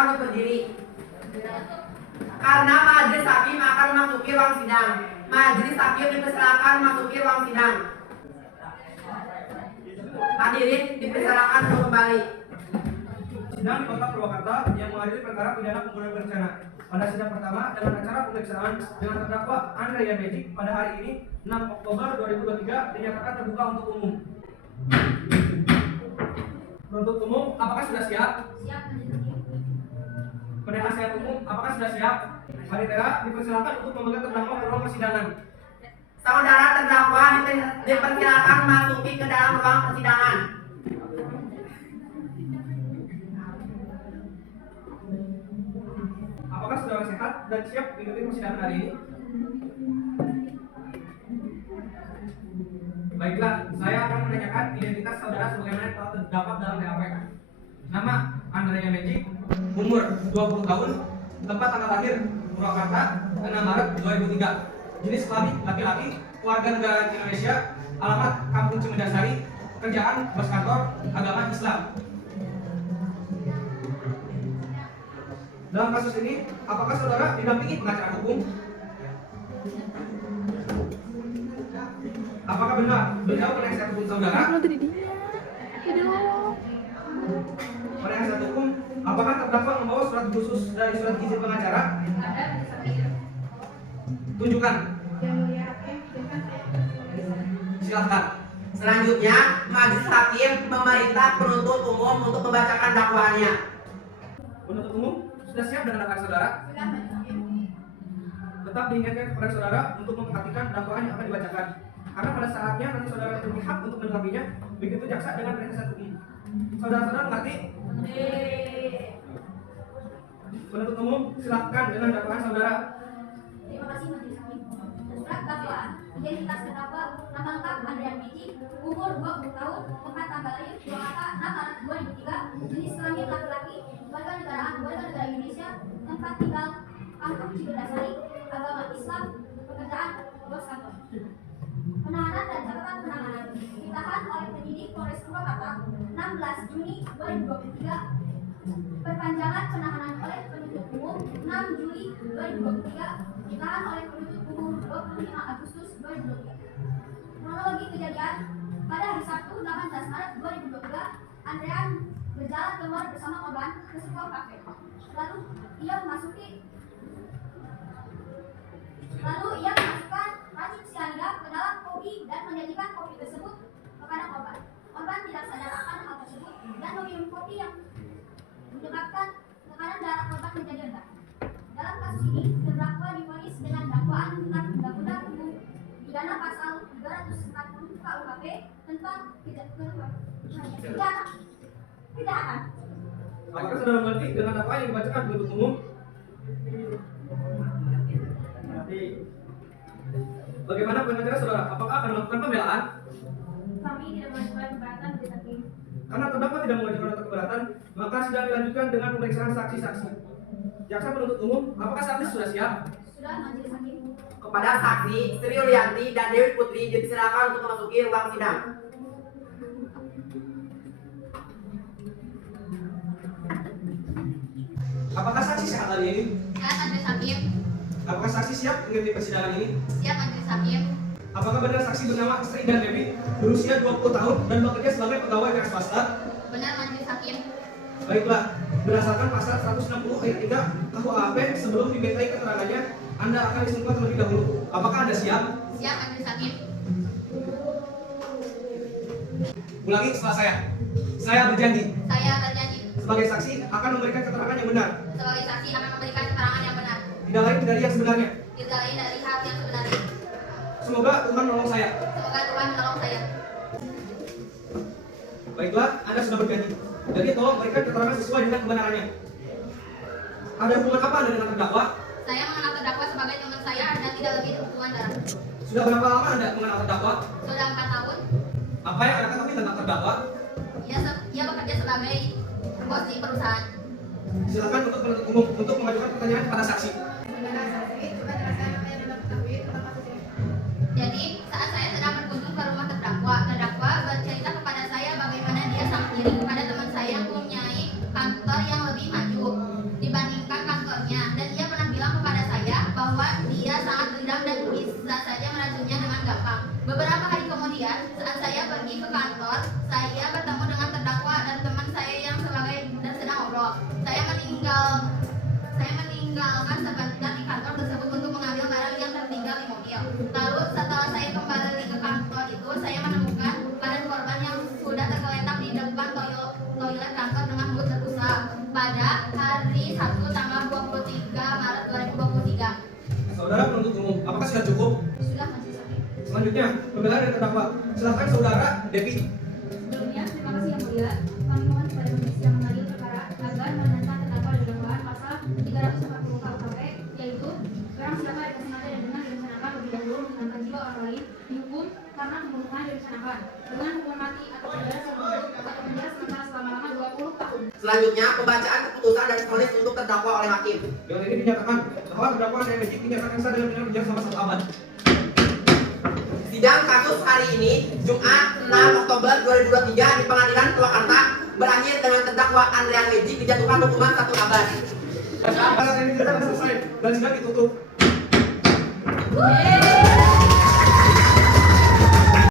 Dipersilakan untuk berdiri. Karena majelis hakim akan memasuki ruang sidang. Majelis hakim dipersilakan memasuki ruang sidang. Hadirin dipersilakan untuk kembali. Sidang di Kota Purwakarta yang mengadili perkara pidana pembunuhan berencana. Pada sidang pertama dengan acara pemeriksaan dengan terdakwa Andre Yanmejik pada hari ini 6 Oktober 2023 dinyatakan terbuka untuk umum. Penuntut umum, apakah sudah siap? Siap. Penasihat umum, apakah sudah siap? Panitera dipersilakan untuk memegang terdakwa ke ruang persidangan. Saudara terdakwa dipersilakan memasuki ke dalam ruang persidangan. Apakah saudara sehat dan siap mengikuti persidangan hari ini? Baiklah, saya akan menanyakan identitas saudara sebagaimana telah terdapat dalam BAP. Nama Andre Yanmejik, umur 20 tahun, tempat tanggal lahir Purwakarta 6 Maret 2003, jenis kelamin laki-laki, warga negara Indonesia, alamat Kampung Cimendasari, pekerjaan bos kantor, agama Islam. Dalam kasus ini, apakah saudara didampingi pengacara hukum? Apakah benar beliau penasihat hukum saudara? Penasihat hukum, apakah terdakwa membawa surat khusus dari surat izin pengacara? Tunjukkan. Silahkan. Selanjutnya, majelis hakim memerintah penuntut umum untuk membacakan dakwaannya. Penuntut umum sudah siap dengan dakwaan saudara? Tetap diingatkan kepada saudara untuk memperhatikan dakwaan yang akan dibacakan. Karena pada saatnya nanti saudara memiliki hak untuk melengkapinya, begitu jaksa dengan penasihat hukum. Saudara-saudara mengerti? Penuntut umum silakan dengan dakwaan saudara. Terima kasih majelis hakim. Surat dakwaan, identitas terdakwa, nama lengkap Andre Yanmejik, umur 20 tahun, tempat tanggal lahir Purwakarta 6 Maret 2003, jenis kelamin laki-laki, warga negara Indonesia, tempat tinggal Kampung Cimendasari, agama Islam, pekerjaan bos kantor. Penahanan dan catatan penanganan ditahan oleh penyidik Polres Purwakarta 16 Juni 2023. Perpanjangan penahanan oleh penuntut umum 6 Juli 2023, ditahan oleh penuntut umum 25 Agustus 2023. Kronologi kejadian, pada hari Sabtu 18 Maret 2023, Andrean berjalan keluar bersama korban ke sebuah kafe. Lalu ia memasukkan racun cyanida ke dalam kopi dan menyajikan kopi tersebut kepada korban. Korban tidak sadar akan hal tersebut dan meminum kopi yang menyebabkan tekanan darah korban menjadi rendah. Dalam kasus ini, terdakwa divonis dengan dakwaan tentang Undang-Undang Hukum Pidana Pasal 340 KUHP tentang kejahatan. Apakah saudara mengerti dengan dakwaan yang dibacakan penuntut umum? Bagaimana pengacara saudara? Apakah akan melakukan pembelaan? Kami tidak mengajukan keberatan majelis hakim. Karena terdakwa tidak mengajukan nota keberatan, maka sidang dilanjutkan dengan pemeriksaan saksi-saksi. Jaksa penuntut umum, apakah saksi sudah siap? Sudah majelis hakim. Kepada saksi Sri Yulianti dan Dewi Putri dipersilakan untuk memasuki ruang sidang. Apakah saksi sehat hari ini? Siap majelis hakim. Apakah saksi siap mengikuti persidangan ini? Siap majelis hakim. Apakah benar saksi bernama Sri dan Dewi berusia 20 tahun dan bekerja sebagai pegawai negara swasta? Benar majelis hakim. Baiklah, berdasarkan pasal 160 ayat 3 KUHP sebelum dimintai keterangannya, Anda akan disumpah terlebih dahulu. Apakah Anda siap? Siap majelis hakim. Ulangi setelah saya. Saya berjanji Saya berjanji sebagai saksi akan memberikan keterangan yang benar, sebagai saksi akan memberikan keterangan yang benar, tidak lain dari yang sebenarnya. tidak lain dari hal yang sebenarnya. Semoga Tuhan menolong saya. Semoga Tuhan menolong saya. Baiklah, Anda sudah berjanji. Jadi tolong berikan keterangan sesuai dengan kebenarannya. Ada hubungan apa Anda dengan terdakwa? Saya mengenal terdakwa sebagai teman saya dan tidak lebih hubungan darah. Sudah berapa lama Anda mengenal terdakwa? Sudah 4 tahun. Apa yang Anda ketahui tentang terdakwa? Ia bekerja sebagai bos di perusahaan. Silakan untuk penuntut umum untuk mengajukan pertanyaan kepada saksi. Jadi saat saya sedang berkunjung ke rumah terdakwa bercerita kepada saya bagaimana dia sangat iri kepada teman saya yang mempunyai kantor yang lebih maju. pergi ke kantor, saya bertemu dengan terdakwa dan teman saya yang sedang ngobrol. Saya meninggalkan sebentar di kantor tersebut untuk mengambil barang yang tertinggal di mobil. Lalu setelah saya kembali ke kantor itu, saya menemukan badan korban yang sudah tergeletak di depan toilet kantor dengan mulut terbuka pada hari Sabtu tanggal 23 Maret 2023. Saudara penuntut umum, apakah sudah cukup? Sudah, Majelis Hakim. Selanjutnya, pembelaan dari terdakwa. Silakan saudara Devi. Sebelumnya, terima kasih yang mulia. Kami mohon kepada majelis yang mengadili perkara agar menentukan terdakwa dengan dakwaan pasal 340 KUHP, yaitu barang siapa dengan sengaja dan dengan direncanakan lebih dahulu menghilangkan jiwa orang lain dihukum karena pembunuhan direncanakan dengan hukuman mati atau penjara seumur hidup atau penjara sementara selama 20 tahun. Selanjutnya, pembacaan keputusan dan vonis untuk terdakwa oleh hakim. Dengan ini dinyatakan bahwa terdakwa Andrea Magic dinyatakan sah dengan pidana penjara selama 1 abad. Sidang kasus hari ini, Jumat 6 Oktober 2023 di Pengadilan Purwakarta berakhir dengan terdakwa Andrea Magic dijatuhkan hukuman 1 abad. Acara ini sudah selesai dan sidang ditutup. Yeay!